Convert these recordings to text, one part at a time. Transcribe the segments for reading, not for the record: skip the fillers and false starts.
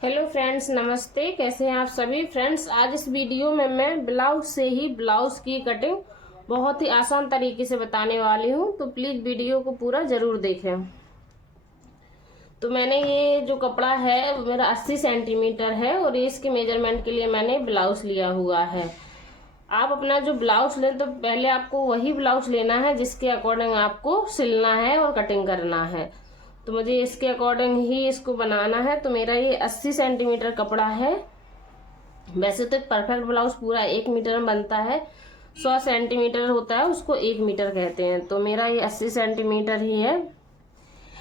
Hello friends, नमस्ते। कैसे हैं आप सभी फ्रेंड्स। आज इस वीडियो में मैं ब्लाउज से ही ब्लाउज की कटिंग बहुत ही आसान तरीके से बताने वाली हूं, तो प्लीज वीडियो को पूरा जरूर देखें। तो मैंने ये जो कपड़ा है वो मेरा 80 सेंटीमीटर है और इसके मेजरमेंट के लिए मैंने ब्लाउज लिया हुआ है। आप अपना जो ब्लाउज लें तो पहले आपको वही ब्लाउज लेना है जिसके अकॉर्डिंग आपको सिलना है और कटिंग करना है। तो मुझे इसके अकॉर्डिंग ही इसको बनाना है। तो मेरा ये 80 सेंटीमीटर कपड़ा है। वैसे तो परफेक्ट ब्लाउज पूरा 1 मीटर में बनता है। 100 सेंटीमीटर होता है, उसको 1 मीटर कहते हैं। तो मेरा ये 80 सेंटीमीटर ही है।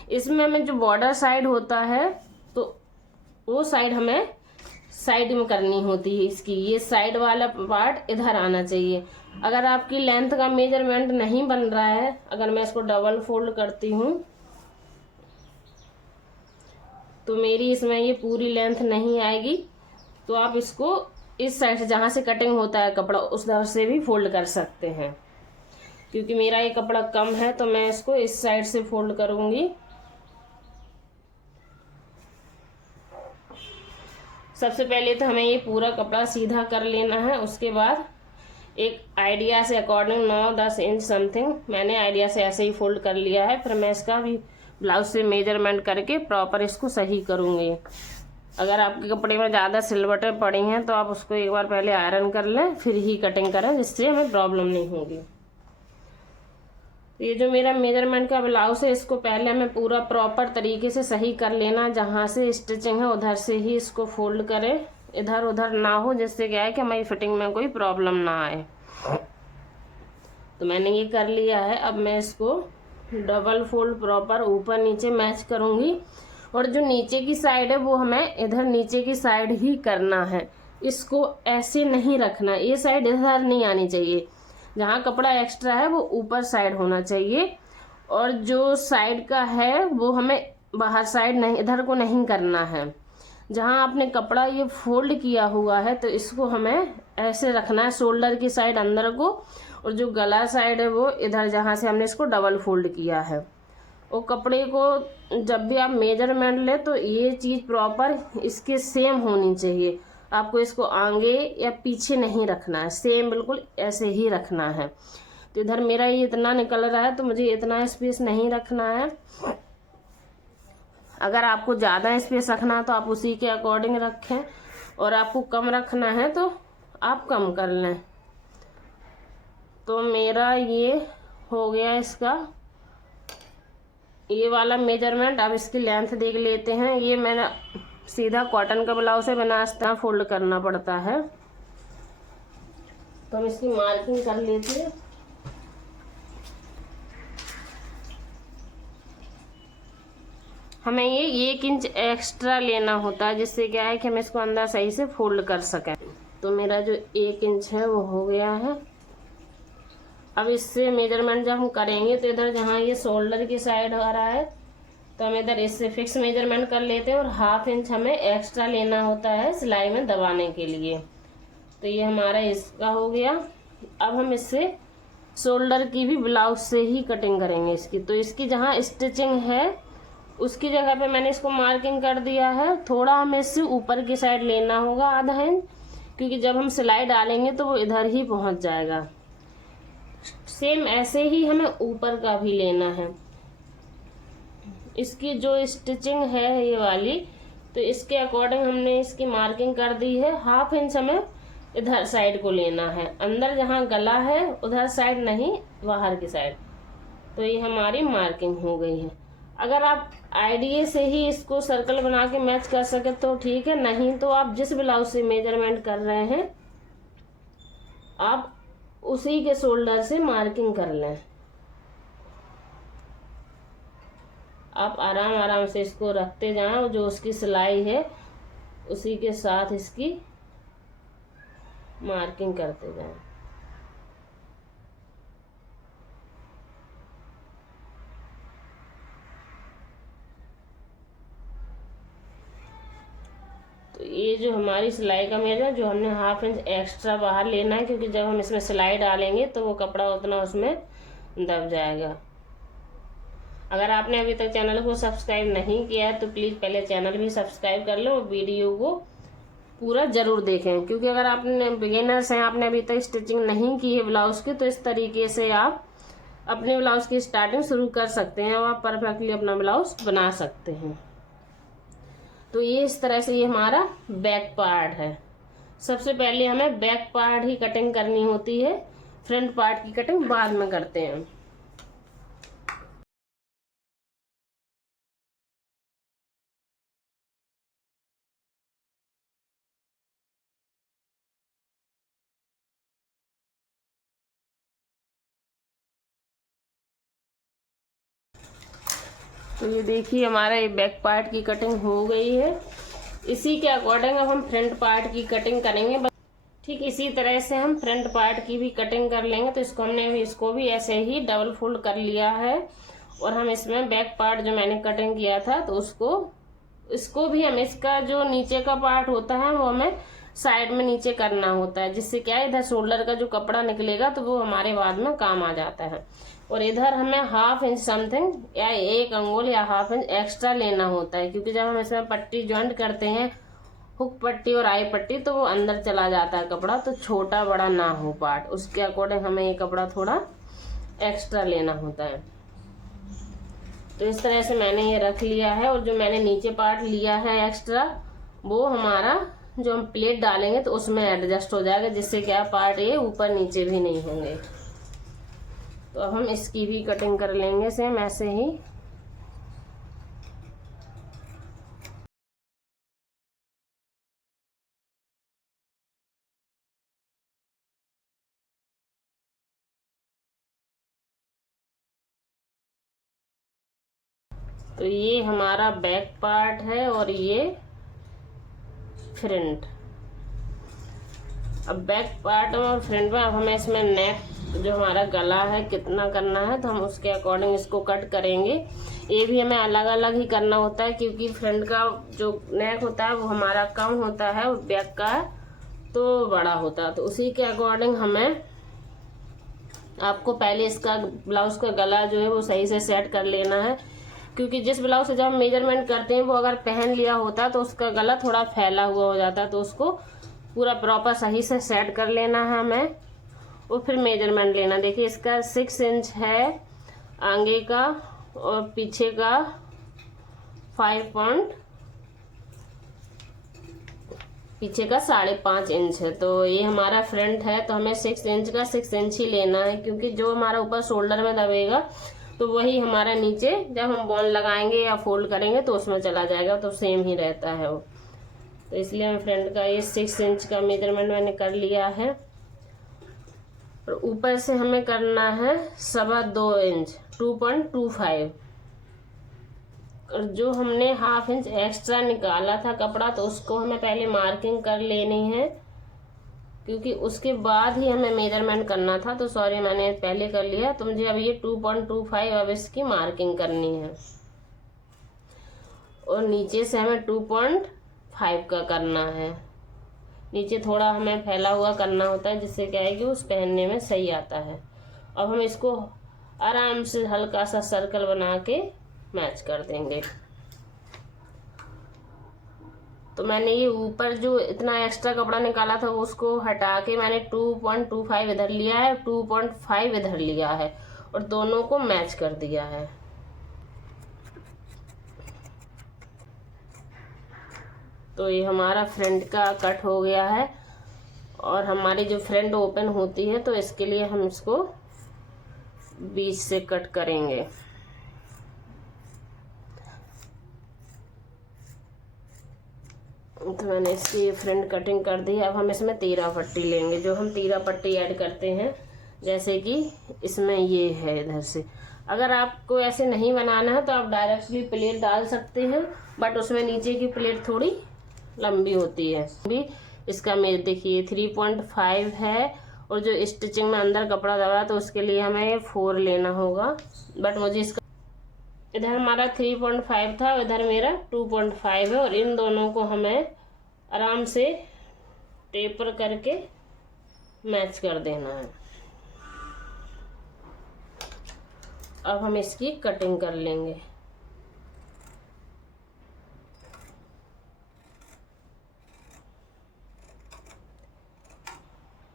इसमें हमें जो बॉर्डर साइड होता है तो वो साइड हमें साइड में करनी होती है। इसकी ये साइड वाला पार्ट इधर आना चाहिए। अगर आपकी लेंथ का मेजरमेंट नहीं बन रहा है, अगर मैं इसको डबल फोल्ड करती हूँ तो मेरी इसमें ये पूरी लेंथ नहीं आएगी। तो आप इसको इस साइड से जहां से कटिंग होता है कपड़ा उस तरह से भी फोल्ड कर सकते हैं। क्योंकि मेरा ये कपड़ा कम है तो मैं इसको इस साइड से फोल्ड करूंगी। सबसे पहले तो हमें ये पूरा कपड़ा सीधा कर लेना है। उसके बाद एक आइडिया से अकॉर्डिंग 9-10 इंच समथिंग मैंने आइडिया से ऐसे ही फोल्ड कर लिया है। फिर मैं इसका भी ब्लाउज से मेजरमेंट करके प्रॉपर इसको सही करूंगी। अगर आपके कपड़े में ज़्यादा सिलवटें पड़ी हैं तो आप उसको एक बार पहले आयरन कर लें, फिर ही कटिंग करें, जिससे हमें प्रॉब्लम नहीं होगी। ये जो मेरा मेजरमेंट का ब्लाउज है इसको पहले हमें पूरा प्रॉपर तरीके से सही कर लेना। जहाँ से स्टिचिंग है उधर से ही इसको फोल्ड करें, इधर उधर ना हो, जिससे क्या है कि हमारी फिटिंग में कोई प्रॉब्लम ना आए। तो मैंने ये कर लिया है। अब मैं इसको डबल फोल्ड प्रॉपर ऊपर नीचे मैच करूंगी। और जो नीचे की साइड है वो हमें इधर नीचे की साइड ही करना है। इसको ऐसे नहीं रखना, ये साइड इधर नहीं आनी चाहिए। जहाँ कपड़ा एक्स्ट्रा है वो ऊपर साइड होना चाहिए। और जो साइड का है वो हमें बाहर साइड नहीं, इधर को नहीं करना है। जहाँ आपने कपड़ा ये फोल्ड किया हुआ है तो इसको हमें ऐसे रखना है, शोल्डर की साइड अंदर को, और जो गला साइड है वो इधर जहाँ से हमने इसको डबल फोल्ड किया है। और कपड़े को जब भी आप मेजरमेंट ले तो ये चीज़ प्रॉपर इसके सेम होनी चाहिए। आपको इसको आगे या पीछे नहीं रखना है, सेम बिल्कुल ऐसे ही रखना है। तो इधर मेरा ये इतना निकल रहा है तो मुझे इतना स्पेस नहीं रखना है। अगर आपको ज़्यादा स्पेस रखना है तो आप उसी के अकॉर्डिंग रखें, और आपको कम रखना है तो आप कम कर लें। तो मेरा ये हो गया इसका ये वाला मेजरमेंट। अब इसकी लेंथ देख लेते हैं। ये मैंने सीधा कॉटन का ब्लाउज है, बिना इस तरह फोल्ड करना पड़ता है। तो हम इसकी मार्किंग कर लेते हैं। हमें ये 1 इंच एक्स्ट्रा लेना होता है, जिससे क्या है कि हम इसको अंदर सही से फोल्ड कर सकें। तो मेरा जो 1 इंच है वो हो गया है। अब इससे मेजरमेंट जब हम करेंगे तो इधर जहाँ ये शोल्डर की साइड आ रहा है तो हम इधर इससे फिक्स मेजरमेंट कर लेते हैं। और 1/2 इंच हमें एक्स्ट्रा लेना होता है सिलाई में दबाने के लिए। तो ये हमारा इसका हो गया। अब हम इससे शोल्डर की भी ब्लाउज से ही कटिंग करेंगे इसकी। तो इसकी जहाँ स्टिचिंग है उसकी जगह पे मैंने इसको मार्किंग कर दिया है। थोड़ा हमें इससे ऊपर की साइड लेना होगा, आधा इंच, क्योंकि जब हम सिलाई डालेंगे तो वो इधर ही पहुंच जाएगा। सेम ऐसे ही हमें ऊपर का भी लेना है। इसकी जो स्टिचिंग है ये वाली, तो इसके अकॉर्डिंग हमने इसकी मार्किंग कर दी है। 1/2 इंच हमें इधर साइड को लेना है, अंदर जहाँ गला है उधर साइड नहीं, बाहर की साइड। तो ये हमारी मार्किंग हो गई है। अगर आप आइडिया से ही इसको सर्कल बना के मैच कर सके तो ठीक है, नहीं तो आप जिस ब्लाउज से मेजरमेंट कर रहे हैं आप उसी के शोल्डर से मार्किंग कर लें। आप आराम आराम से इसको रखते जाएं और जो उसकी सिलाई है उसी के साथ इसकी मार्किंग करते जाएं। तो ये जो हमारी सिलाई का मेजर जो हमने 1/2 इंच एक्स्ट्रा बाहर लेना है, क्योंकि जब हम इसमें सिलाई डालेंगे तो वो कपड़ा उतना उसमें दब जाएगा। अगर आपने अभी तक चैनल को सब्सक्राइब नहीं किया है तो प्लीज़ पहले चैनल भी सब्सक्राइब कर लो और वीडियो को पूरा ज़रूर देखें, क्योंकि अगर आपने बिगिनर्स हैं, आपने अभी तक स्टिचिंग नहीं की है ब्लाउज़ की, तो इस तरीके से आप अपने ब्लाउज़ की स्टार्टिंग शुरू कर सकते हैं और आप परफेक्टली अपना ब्लाउज़ बना सकते हैं। तो ये इस तरह से ये हमारा बैक पार्ट है। सबसे पहले हमें बैक पार्ट ही कटिंग करनी होती है, फ्रंट पार्ट की कटिंग बाद में करते हैं। तो ये देखिए हमारा ये बैक पार्ट की कटिंग हो गई है। इसी के अकॉर्डिंग अब हम फ्रंट पार्ट की कटिंग करेंगे। ठीक इसी तरह से हम फ्रंट पार्ट की भी कटिंग कर लेंगे। तो इसको भी ऐसे ही डबल फोल्ड कर लिया है और हम इसमें बैक पार्ट जो मैंने कटिंग किया था तो इसको भी हम इसका जो नीचे का पार्ट होता है वो हमें साइड में नीचे करना होता है, जिससे क्या है इधर शोल्डर का जो कपड़ा निकलेगा तो वो हमारे बाद में काम आ जाता है। और इधर हमें 1/2 इंच समथिंग या 1 अंगुल या 1/2 इंच एक्स्ट्रा लेना होता है, क्योंकि जब हम इसमें पट्टी ज्वाइंट करते हैं हुक पट्टी और आई पट्टी तो वो अंदर चला जाता है कपड़ा, तो छोटा बड़ा ना हो पार्ट, उसके अकॉर्डिंग हमें ये कपड़ा थोड़ा एक्स्ट्रा लेना होता है। तो इस तरह से मैंने ये रख लिया है और जो मैंने नीचे पार्ट लिया है एक्स्ट्रा वो हमारा जो हम प्लेट डालेंगे तो उसमें एडजस्ट हो जाएगा, जिससे क्या पार्ट ये ऊपर नीचे भी नहीं होंगे। तो अब हम इसकी भी कटिंग कर लेंगे सेम ऐसे ही। तो ये हमारा बैक पार्ट है और ये फ्रंट। अब बैक पार्ट और फ्रंट में अब हमें इसमें नेक जो हमारा गला है कितना करना है तो हम उसके अकॉर्डिंग इसको कट करेंगे। ये भी हमें अलग अलग ही करना होता है, क्योंकि फ्रंट का जो नेक होता है वो हमारा कम होता है और बैक का तो बड़ा होता है। तो उसी के अकॉर्डिंग हमें आपको पहले इसका ब्लाउज का गला जो है वो सही से सेट कर लेना है, क्योंकि जिस ब्लाउज से जब हम मेजरमेंट करते हैं वो अगर पहन लिया होता तो उसका गला थोड़ा फैला हुआ हो जाता, तो उसको पूरा प्रॉपर सही से सेट कर लेना है हमें और फिर मेजरमेंट लेना। देखिए इसका 6 इंच है आगे का और पीछे का 5.5 इंच है। तो ये हमारा फ्रंट है तो हमें 6 इंच का 6 इंच ही लेना है, क्योंकि जो हमारा ऊपर शोल्डर में दबेगा तो वही हमारा नीचे जब हम बॉल लगाएंगे या फोल्ड करेंगे तो उसमें चला जाएगा, तो सेम ही रहता है वो। तो इसलिए हम फ्रंट का ये 6 इंच का मेजरमेंट मैंने कर लिया है और ऊपर से हमें करना है 2.25 इंच 2.25। और जो हमने 1/2 इंच एक्स्ट्रा निकाला था कपड़ा तो उसको हमें पहले मार्किंग कर लेनी है, क्योंकि उसके बाद ही हमें मेजरमेंट करना था। तो सॉरी मैंने पहले कर लिया, तो मुझे अब ये 2.25 अब इसकी मार्किंग करनी है और नीचे से हमें 2.5 का करना है। नीचे थोड़ा हमें फैला हुआ करना होता है, जिससे क्या है कि उस पहनने में सही आता है। अब हम इसको आराम से हल्का सा सर्कल बना के मैच कर देंगे। तो मैंने ये ऊपर जो इतना एक्स्ट्रा कपड़ा निकाला था उसको हटा के मैंने 2.25 इधर लिया है, 2.5 इधर लिया है और दोनों को मैच कर दिया है। तो ये हमारा फ्रंट का कट हो गया है और हमारी जो फ्रंट ओपन होती है तो इसके लिए हम इसको बीच से कट करेंगे। तो मैंने इसकी फ्रंट कटिंग कर दी है। अब हम इसमें तीरा पट्टी लेंगे, जो हम तीरा पट्टी ऐड करते हैं, जैसे कि इसमें ये है इधर से। अगर आपको ऐसे नहीं बनाना है तो आप डायरेक्टली प्लेट डाल सकते हैं, बट उसमें नीचे की प्लेट थोड़ी लंबी होती है। भी इसका मेज देखिए 3.5 है और जो स्टिचिंग में अंदर कपड़ा दबा तो उसके लिए हमें 4 लेना होगा, बट मुझे इसका इधर हमारा 3.5 था और इधर मेरा 2.5 है और इन दोनों को हमें आराम से टेपर करके मैच कर देना है। अब हम इसकी कटिंग कर लेंगे।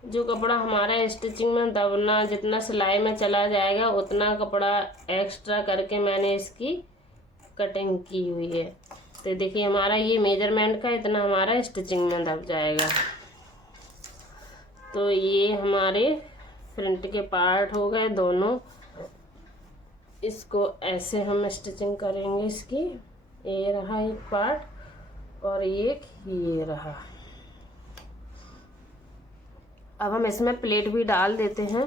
जो कपड़ा हमारा स्टिचिंग में दबना, जितना सिलाई में चला जाएगा उतना कपड़ा एक्स्ट्रा करके मैंने इसकी कटिंग की हुई है। तो देखिए हमारा ये मेजरमेंट का इतना हमारा स्टिचिंग में दब जाएगा। तो ये हमारे फ्रंट के पार्ट हो गए दोनों। इसको ऐसे हम स्टिचिंग करेंगे इसकी। ये रहा एक पार्ट और एक ये रहा। अब हम इसमें प्लेट भी डाल देते हैं।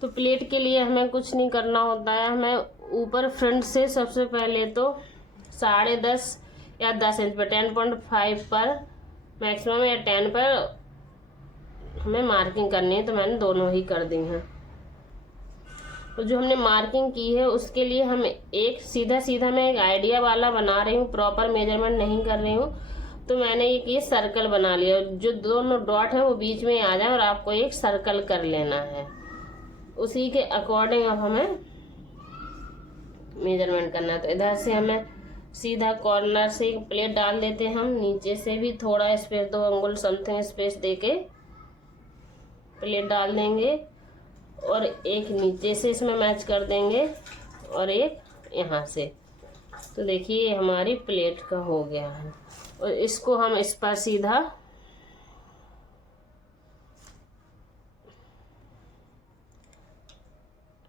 तो प्लेट के लिए हमें कुछ नहीं करना होता है। हमें ऊपर फ्रंट से सबसे पहले तो 10.5 या 10 इंच पर 10.5 पर मैक्सिमम या 10 पर हमें मार्किंग करनी है। तो मैंने दोनों ही कर दी हैं। तो जो हमने मार्किंग की है उसके लिए हम एक सीधा मैं एक आइडिया वाला बना रही हूँ, प्रॉपर मेजरमेंट नहीं कर रही हूँ। तो मैंने एक ये सर्कल बना लिया। जो दोनों डॉट है वो बीच में आ जाए और आपको एक सर्कल कर लेना है। उसी के अकॉर्डिंग अब हमें मेजरमेंट करना है। तो इधर से हमें सीधा कॉर्नर से एक प्लेट डाल देते हैं। हम नीचे से भी थोड़ा स्पेस 2 अंगुल समथिंग स्पेस देके प्लेट डाल देंगे और एक नीचे से इसमें मैच कर देंगे और एक यहाँ से। तो देखिए हमारी प्लेट का हो गया है। और इसको हम इस पर सीधा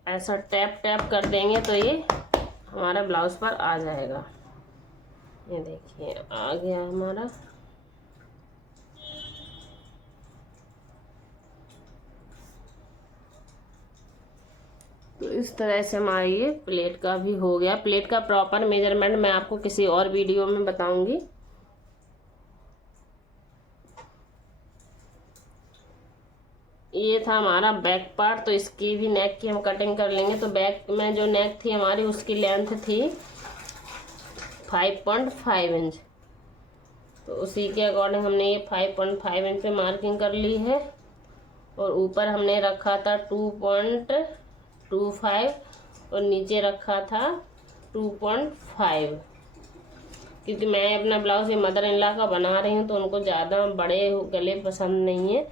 ऐसा टैप कर देंगे तो ये हमारा ब्लाउज पर आ जाएगा। ये देखिए आ गया हमारा। तो इस तरह से हमारा ये प्लेट का भी हो गया। प्लेट का प्रॉपर मेजरमेंट मैं आपको किसी और वीडियो में बताऊंगी। ये था हमारा बैक पार्ट। तो इसकी भी नेक की हम कटिंग कर लेंगे। तो बैक में जो नेक थी हमारी उसकी लेंथ थी 5.5 इंच। तो उसी के अकॉर्डिंग हमने ये 5.5 इंच पे मार्किंग कर ली है। और ऊपर हमने रखा था 2.25 और नीचे रखा था 2.5। क्योंकि मैं अपना ब्लाउज ये मदर इन लॉ का बना रही हूँ तो उनको ज़्यादा बड़े गले पसंद नहीं है।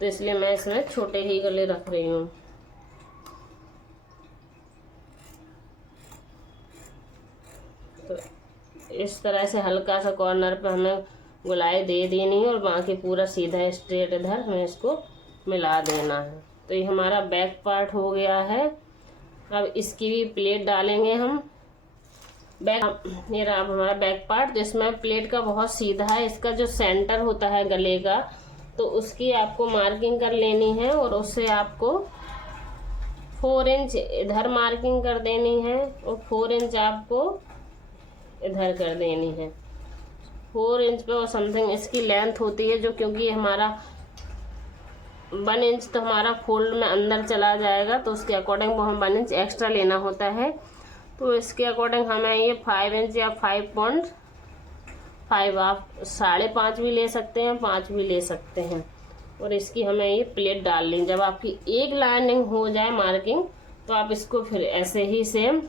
तो इसलिए मैं इसमें छोटे ही गले रख रही हूँ। तो इस तरह से हल्का सा कॉर्नर पे हमें गोलाई दे देनी है और बाकी पूरा सीधा स्ट्रेट इधर हमें इसको मिला देना है। तो ये हमारा बैक पार्ट हो गया है। अब इसकी भी प्लेट डालेंगे हम। ये रहा हमारा बैक पार्ट जिसमें प्लेट का बहुत सीधा है। इसका जो सेंटर होता है गले का तो उसकी आपको मार्किंग कर लेनी है और उससे आपको 4 इंच इधर मार्किंग कर देनी है और 4 इंच आपको इधर कर देनी है। 4 इंच पे और समथिंग इसकी लेंथ होती है। जो क्योंकि हमारा 1 इंच तो हमारा फोल्ड में अंदर चला जाएगा तो उसके अकॉर्डिंग वो हम 1 इंच एक्स्ट्रा लेना होता है। तो इसके अकॉर्डिंग हमें ये 5 इंच या 5.5 आप 5.5 भी ले सकते हैं, 5 भी ले सकते हैं। और इसकी हमें ये प्लेट डाल लें। जब आपकी एक लाइनिंग हो जाए मार्किंग तो आप इसको फिर ऐसे ही सेम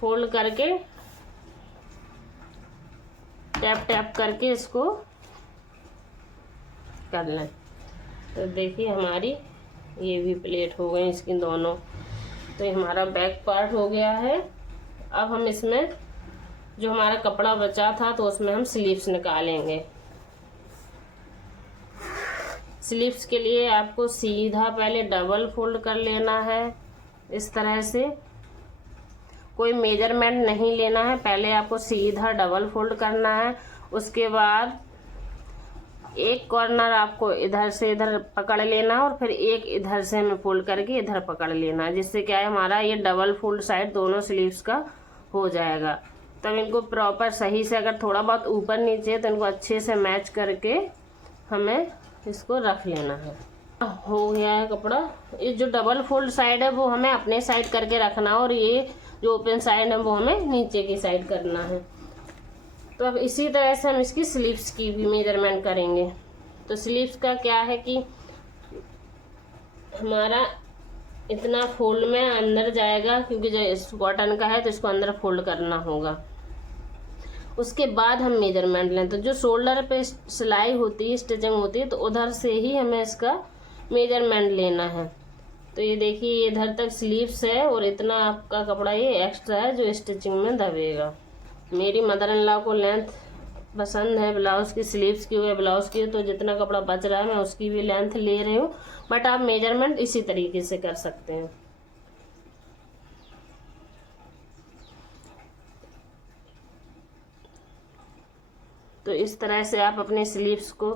फोल्ड करके टैप करके इसको कर लें। तो देखिए हमारी ये भी प्लेट हो गई इसकी दोनों। तो ये हमारा बैक पार्ट हो गया है। अब हम इसमें जो हमारा कपड़ा बचा था तो उसमें हम स्लीव्स निकालेंगे। स्लीव्स के लिए आपको सीधा पहले डबल फोल्ड कर लेना है इस तरह से। कोई मेजरमेंट नहीं लेना है, पहले आपको सीधा डबल फोल्ड करना है। उसके बाद एक कॉर्नर आपको इधर से इधर पकड़ लेना है और फिर एक इधर से हमें फोल्ड करके इधर पकड़ लेना है। जिससे क्या है हमारा ये डबल फोल्ड साइड दोनों स्लीव्स का हो जाएगा। तब इनको प्रॉपर सही से अगर थोड़ा बहुत ऊपर नीचे तो इनको अच्छे से मैच करके हमें इसको रख लेना है। हो गया है कपड़ा। ये जो डबल फोल्ड साइड है वो हमें अपने साइड करके रखना और ये जो ओपन साइड है वो हमें नीचे की साइड करना है। तो अब इसी तरह से हम इसकी स्लीव्स की भी मेजरमेंट करेंगे। तो स्लीव्स का क्या है कि हमारा इतना फोल्ड में अंदर जाएगा, क्योंकि जो इस कॉटन का है तो इसको अंदर फोल्ड करना होगा। उसके बाद हम मेजरमेंट लें, तो जो शोल्डर पे सिलाई होती है, स्टिचिंग होती है, तो उधर से ही हमें इसका मेजरमेंट लेना है। तो ये देखिए इधर तक स्लीव्स है और इतना आपका कपड़ा ये एक्स्ट्रा है जो स्टिचिंग में दबेगा। मेरी मदर इन लॉ को लेंथ पसंद है ब्लाउज की, स्लीव्स की हुए ब्लाउज की, तो जितना कपड़ा बच रहा है मैं उसकी भी लेंथ ले रही हूँ। बट आप मेजरमेंट इसी तरीके से कर सकते हैं। तो इस तरह से आप अपने स्लीव्स को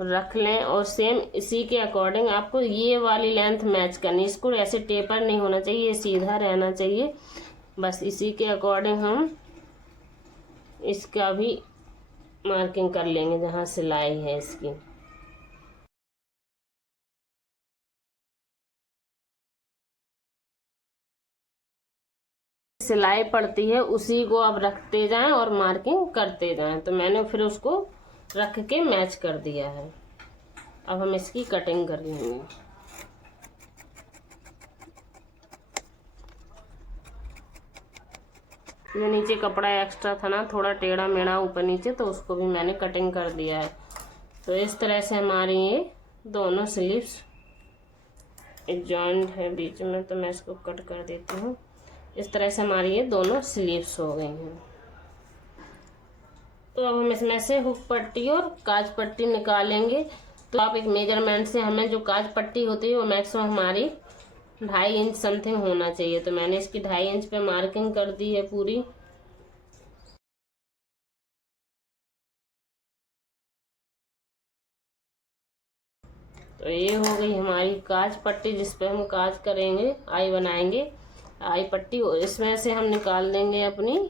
रख लें और सेम इसी के अकॉर्डिंग आपको ये वाली लेंथ मैच करनी। इसको ऐसे टेपर नहीं होना चाहिए, ये सीधा रहना चाहिए। बस इसी के अकॉर्डिंग हम इसका भी मार्किंग कर लेंगे जहाँ सिलाई है इसकी। सिलाई पड़ती है उसी को आप रखते जाएं और मार्किंग करते जाएं। तो मैंने फिर उसको रख के मैच कर दिया है। अब हम इसकी कटिंग कर लेंगे। जो नीचे कपड़ा एक्स्ट्रा था ना, थोड़ा टेढ़ा मेढ़ा ऊपर नीचे, तो उसको भी मैंने कटिंग कर दिया है। तो इस तरह से हमारी ये दोनों स्लीव्स एक जॉइंट है बीच में, तो मैं इसको कट कर देती हूँ। इस तरह से हमारी ये दोनों स्लीव्स हो गई हैं। तो अब हम इसमें से हुक पट्टी और काज पट्टी निकालेंगे। तो आप एक मेजरमेंट से, हमें जो काज पट्टी होती है वो मैक्सिमम हमारी 2.5 इंच समथिंग होना चाहिए। तो मैंने इसकी 2.5 इंच पे मार्किंग कर दी है पूरी। तो ये हो गई हमारी काज पट्टी, जिस पे हम काज करेंगे, आई बनाएंगे, आई पट्टी। और इसमें से हम निकाल देंगे अपनी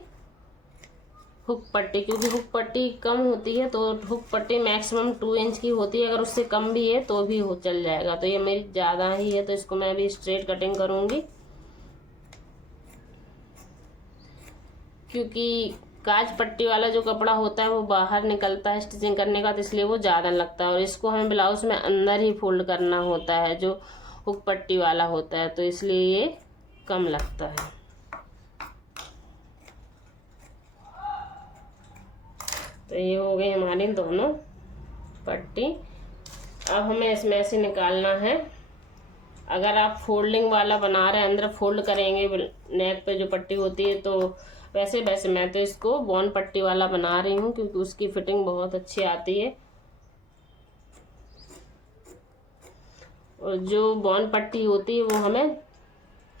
हुक पट्टी, क्योंकि हुक पट्टी कम होती है, तो हुक पट्टी मैक्सिमम 2 इंच की होती है। अगर उससे कम भी है तो भी हो चल जाएगा। तो ये मेरी ज़्यादा ही है, तो इसको मैं अभी स्ट्रेट कटिंग करूँगी। क्योंकि काज पट्टी वाला जो कपड़ा होता है वो बाहर निकलता है स्टिचिंग करने का, तो इसलिए वो ज़्यादा लगता है। और इसको हमें ब्लाउज में अंदर ही फोल्ड करना होता है जो हुक पट्टी वाला होता है, तो इसलिए ये कम लगता है। तो ये हो गई हमारी दोनों पट्टी। अब हमें इसमें से निकालना है। अगर आप फोल्डिंग वाला बना रहे हैं, अंदर फोल्ड करेंगे नेक पे जो पट्टी होती है, तो वैसे मैं तो इसको बॉन पट्टी वाला बना रही हूँ, क्योंकि उसकी फिटिंग बहुत अच्छी आती है। और जो बॉन पट्टी होती है वो हमें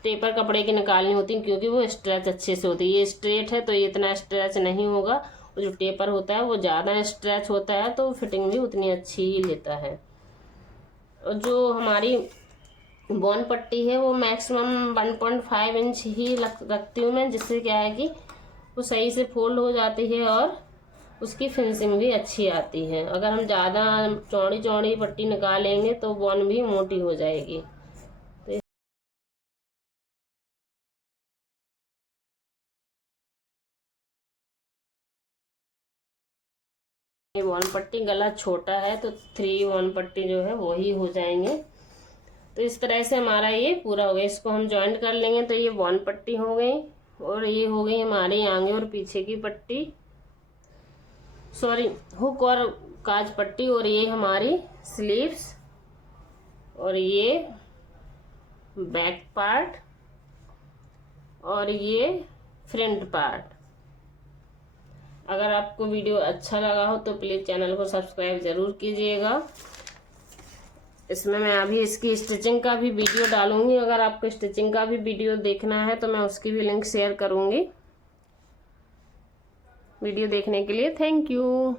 टेपर कपड़े की निकालनी होती है, क्योंकि वो स्ट्रेच अच्छे से होती है। ये स्ट्रेट है तो ये इतना स्ट्रेच नहीं होगा, और जो टेपर होता है वो ज़्यादा स्ट्रेच होता है, तो फिटिंग भी उतनी अच्छी ही लेता है। और जो हमारी बॉन पट्टी है वो मैक्सिमम 1.5 इंच ही रखती हूँ मैं, जिससे क्या है कि वो सही से फोल्ड हो जाती है और उसकी फिनिशिंग भी अच्छी आती है। अगर हम ज़्यादा चौड़ी चौड़ी पट्टी निकालेंगे तो बॉन भी मोटी हो जाएगी। तो वन पट्टी, गला छोटा है तो 3 वन पट्टी जो है वही हो जाएंगे। तो इस तरह से हमारा ये पूरा हो गया। इसको हम जॉइंट कर लेंगे, तो ये वन पट्टी हो गई और ये हो गई हमारी आगे और पीछे की पट्टी, सॉरी हुक और काज पट्टी। और ये हमारी स्लीव्स, और ये बैक पार्ट, और ये फ्रंट पार्ट। अगर आपको वीडियो अच्छा लगा हो तो प्लीज़ चैनल को सब्सक्राइब ज़रूर कीजिएगा। इसमें मैं अभी इसकी स्टिचिंग का भी वीडियो डालूंगी। अगर आपको स्टिचिंग का भी वीडियो देखना है तो मैं उसकी भी लिंक शेयर करूंगी। वीडियो देखने के लिए थैंक यू।